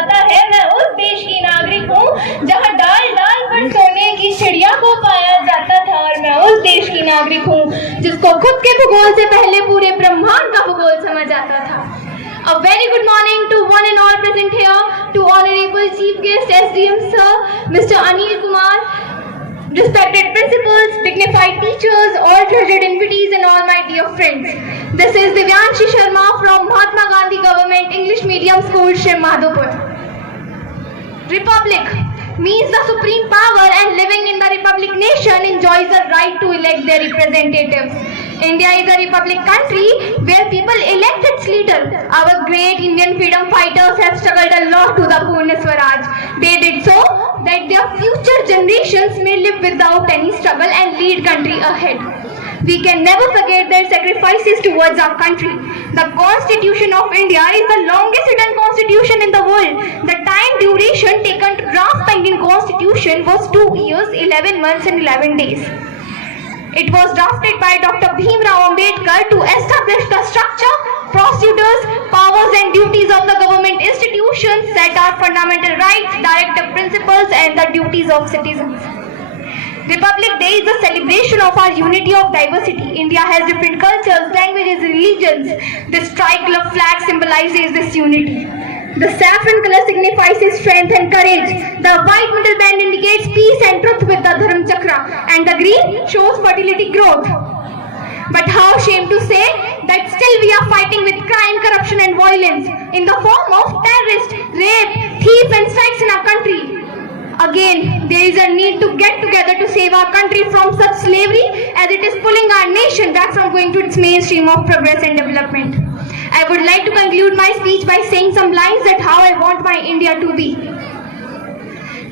जाता है, मैं उस देश की नागरिक हूँ जहाँ डाल डाल पर सोने की चिड़िया को पाया जाता था, और मैं उस देश की नागरिक हूँ जिसको खुद के भूगोल से पहले पूरे ब्रह्मांड का भूगोल समझ आता था। A very good morning to one and all present here, to Honorable Chief Guest SDM Sir, Mr. Anil Kumar, respected principals, dignified teachers, all treasured invitees and all my dear friends. This is Divyanshi Sharma from Mahatma Gandhi Government English Medium School, Shri Madhupur. Republic means the supreme power, and living in the republic nation enjoys the right to elect their representatives. India is a republic country where people elect its leader. Our great Indian freedom fighters have struggled a lot to the Purna Swaraj. They did so that their future generations may live without any struggle and lead country ahead. We can never forget their sacrifices towards our country. The Constitution of India is the longest written constitution in the world. The time duration taken to draft the Indian Constitution was 2 years, 11 months and 11 days. It was drafted by Dr. Bhim Rao Ambedkar to establish the structure, procedures, powers and duties of the government institutions, set our fundamental rights, directive principles and the duties of citizens. Republic Day is a celebration of our unity of diversity. India has different cultures, languages, religions. This tricolor flag symbolizes this unity. The saffron color signifies strength and courage. The white middle band indicates peace and truth with the Dharma Chakra, and the green shows fertility growth. But how shame to say that still we are fighting with crime, corruption and violence in the form of terrorist, rape, thieves and strikes in our country. Again, there is a need to get together to save our country from such slavery, as it is pulling our nation back from going to its mainstream of progress and development. I would like to conclude my speech by saying some lines that how I want my India to be.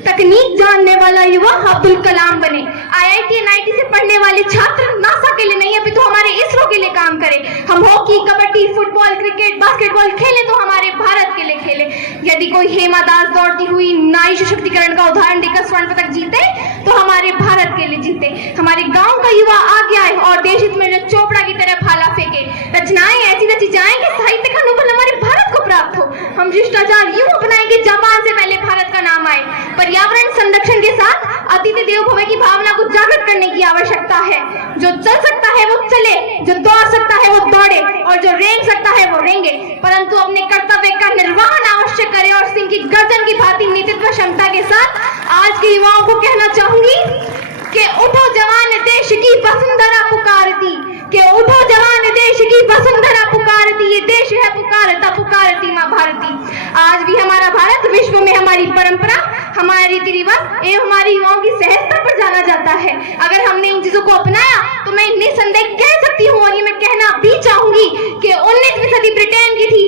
तकनीक जानने वाला युवा अब्दुल कलाम बने, IIT NIT से पढ़ने वाले छात्र NASA के लिए नहीं अभी तो हमारे इसरो के लिए काम करें। हम hockey, kabaddi, football, cricket, basketball खेलें तो हमारे भारत के लिए खेलें। यदि कोई हेमा दास दौड़ती हुई नारी सशक्तिकरण का उदाहरण देकर स्वर्ण पदक जीते तो हमारे भारत के लिए जीते। हमारे गांव का युवा आगे आए और देश हित में चोपड़ा की तरह भाला फेंके। रचनाएं ऐसी रची जाएं कि साहित्य का नोबेल हमारे भारत को प्राप्त हो। हम शिष्टाचार यूं अपनाएंगे जापान से पहले भारत का नाम आए। पर्यावरण संरक्षण के साथ अतिथि देवो भव की भावना को जागृत करने की आवश्यकता है। जो चल सकता है वो चले, जो दौड़ सकता है वो दौड़े और जो रेंग सकता है वो रेंगे, परंतु अपने कर्तव्य का निर्वहन अवश्य करे और सिंह की गर्दन की भांति नेतृत्व क्षमता के साथ आज के युवाओं को कहना चाहूंगी कि उठो जवान देश की वसुंधरा पुकारती, कि उठो जवान देश की वसुंधरा पुकारती, ये देश है पुकारता पुकारती माँ भारती। आज भी हमारा भारत विश्व में हमारी परंपरा, हमारे रीति रिवाज एवं हमारी युवाओं की सहजता पर जाना जाता है। अगर हमने इन चीजों को अपनाया तो मैं निसंदेह कह सकती हूँ और ये मैं कहना भी चाहूंगी कि 19वीं सदी ब्रिटेन की थी,